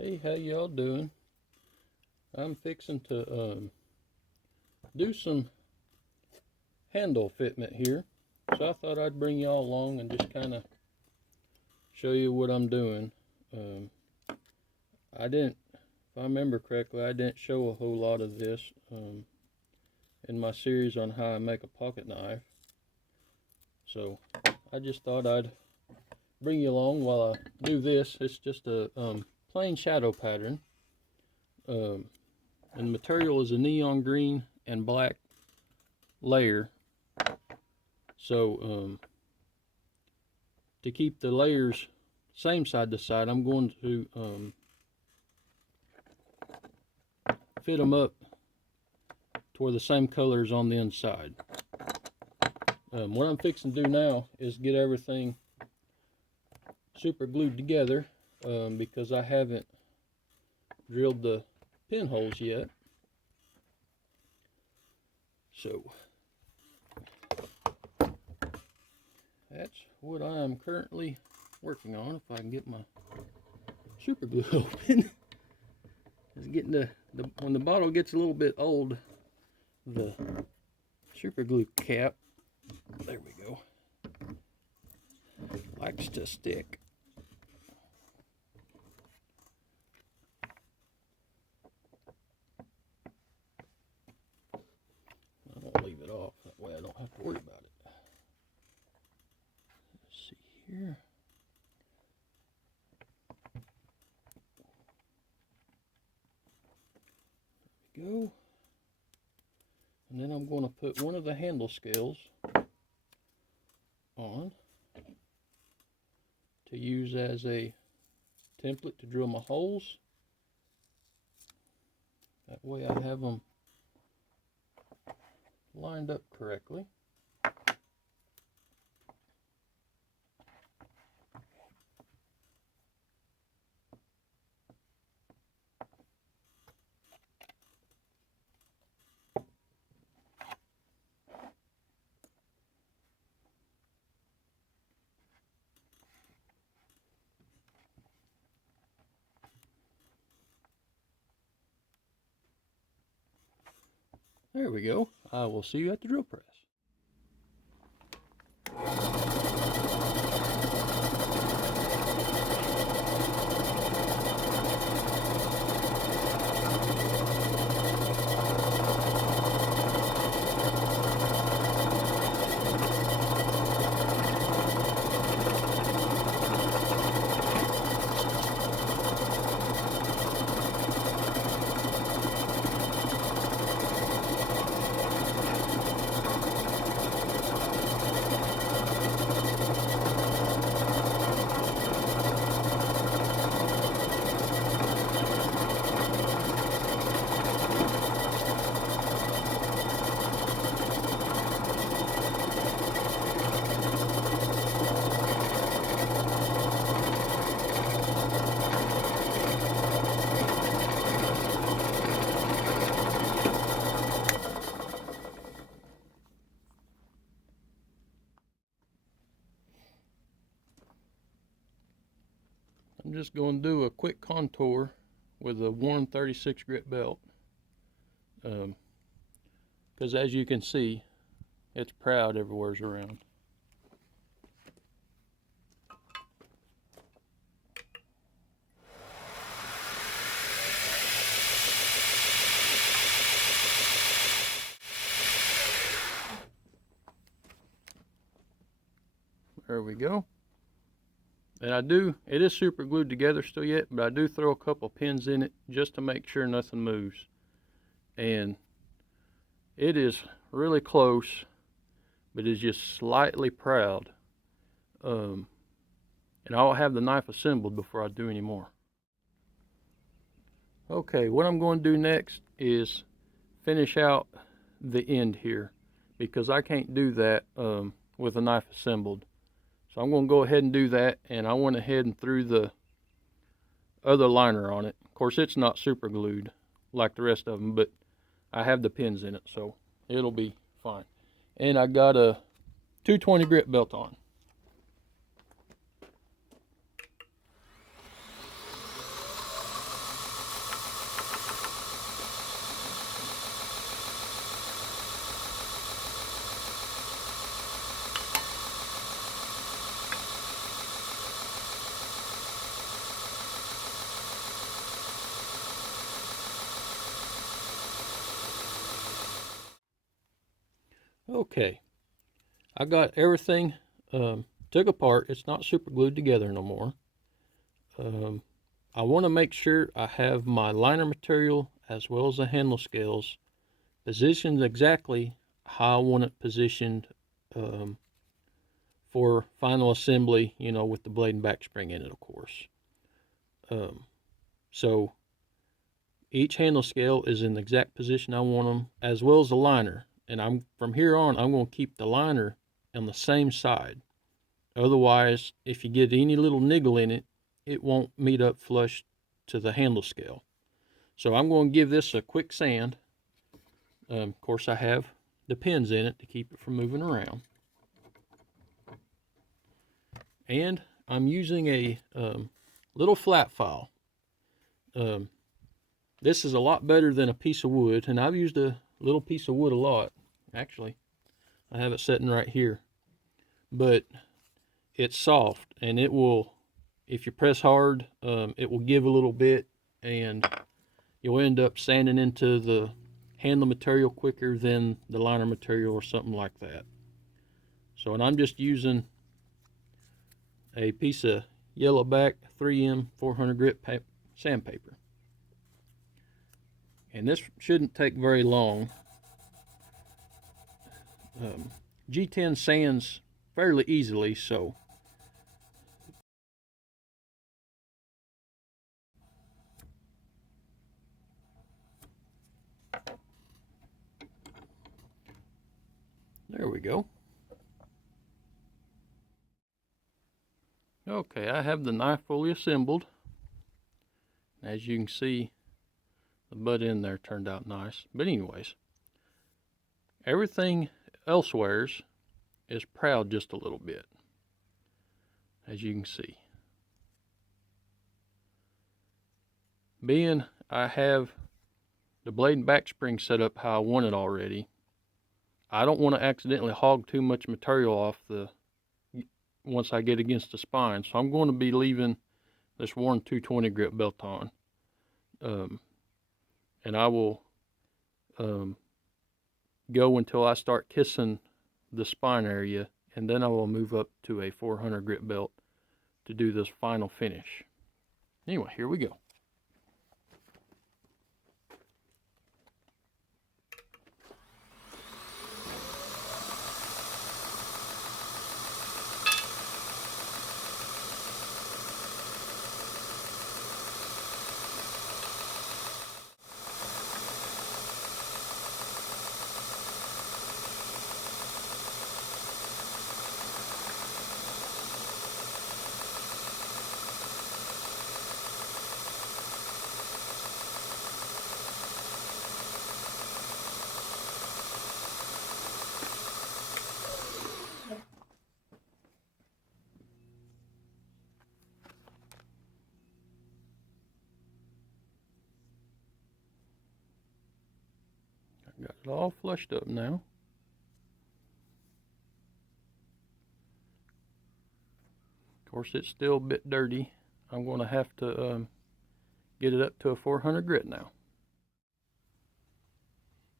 Hey, how y'all doing? I'm fixing to do some handle fitment here. So I thought I'd bring y'all along and just kind of show you what I'm doing. I didn't, if I remember correctly, I didn't show a whole lot of this in my series on how I make a pocket knife. So I just thought I'd bring you along while I do this. It's just a plain shadow pattern. And the material is a neon green and black layer. So to keep the layers same side to side, I'm going to fit them up to where the same color is on the inside. What I'm fixing to do now is get everything super glued together because I haven't drilled the pinholes yet. So that's what I am currently working on. If I can get my super glue open. It's getting when the bottle gets a little bit old, the super glue cap, there we go, likes to stick. I won't leave it off, that way I don't have to worry about it. Let's see here. There we go. And then I'm going to put one of the handle scales on to use as a template to drill my holes. That way I have them lined up correctly. There we go. I will see you at the drill press. I'm just going to do a quick contour with a worn 36 grit belt because as you can see, it's proud everywhere's around. There we go. And it is super glued together still yet, but I do throw a couple pins in it just to make sure nothing moves. And it is really close, but it's just slightly proud. And I'll have the knife assembled before I do any more. Okay, what I'm going to do next is finish out the end here because I can't do that with the knife assembled. So I'm going to go ahead and do that, and I went ahead and threw the other liner on it. Of course, it's not super glued like the rest of them, but I have the pins in it, so it'll be fine. And I got a 220 grit belt on. Okay, I got everything took apart. It's not super glued together no more. I want to make sure I have my liner material as well as the handle scales positioned exactly how I want it positioned for final assembly, you know, with the blade and back spring in it, of course. So each handle scale is in the exact position I want them, as well as the liner. And from here on, I'm going to keep the liner on the same side. Otherwise, if you get any little niggle in it, it won't meet up flush to the handle scale. So I'm going to give this a quick sand. Of course, I have the pins in it to keep it from moving around. And I'm using a little flat file. This is a lot better than a piece of wood, and I've used a little piece of wood a lot. Actually, I have it sitting right here. But it's soft, and it will, if you press hard, it will give a little bit, and you'll end up sanding into the handle material quicker than the liner material or something like that. So, and I'm just using a piece of yellow back 3M 400 grit sandpaper. And this shouldn't take very long. G10 sands fairly easily, so there we go. Okay, I have the knife fully assembled. As you can see, the butt end there turned out nice. But anyways, everything elsewheres is proud just a little bit, as you can see. Being I have the blade and back spring set up how I want it already, I don't want to accidentally hog too much material off once I get against the spine. So I'm going to be leaving this Warren 220 grit belt on. And I will go until I start kissing the spine area, and then I will move up to a 400 grit belt to do this final finish. Anyway, here we go. Got it all flushed up now. Of course, it's still a bit dirty. I'm going to have to get it up to a 400 grit now.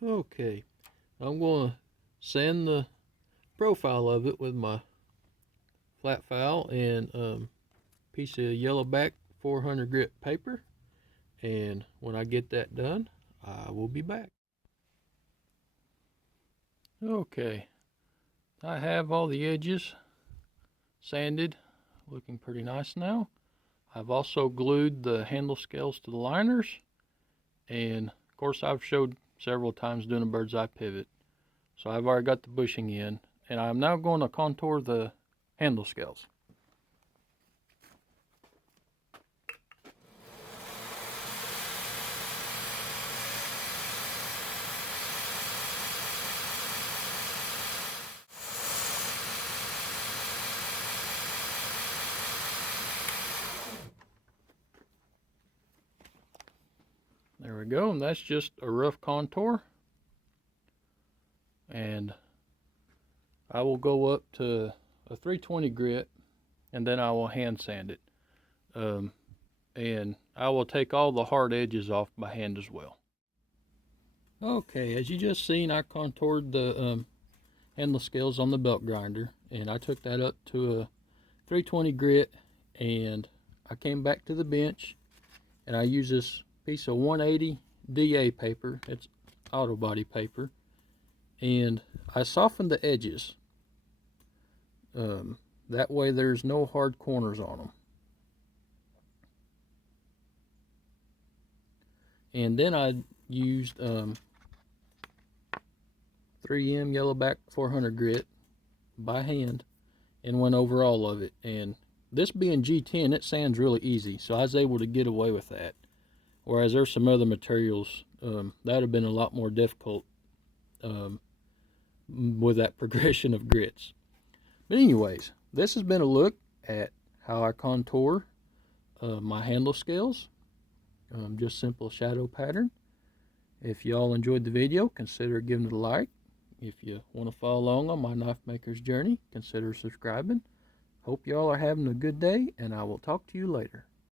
Okay, I'm going to sand the profile of it with my flat file and piece of yellow back 400 grit paper. And when I get that done, I will be back. Okay, I have all the edges sanded, looking pretty nice now. I've also glued the handle scales to the liners, and of course I've showed several times doing a bird's eye pivot. So I've already got the bushing in, and I'm now going to contour the handle scales. There we go, and that's just a rough contour. And I will go up to a 320 grit, and then I will hand sand it. And I will take all the hard edges off by hand as well. Okay, as you just seen, I contoured the handle scales on the belt grinder, and I took that up to a 320 grit, and I came back to the bench and I used this piece of 180 DA paper. It's auto body paper, and I softened the edges. That way there's no hard corners on them. And then I used 3M Yellowback 400 grit by hand and went over all of it. And this being G10, it sands really easy, so I was able to get away with that. Whereas there's some other materials that would have been a lot more difficult with that progression of grits. But anyways, this has been a look at how I contour my handle scales. Just simple shadow pattern. If y'all enjoyed the video, consider giving it a like. If you want to follow along on my knife maker's journey, consider subscribing. Hope y'all are having a good day, and I will talk to you later.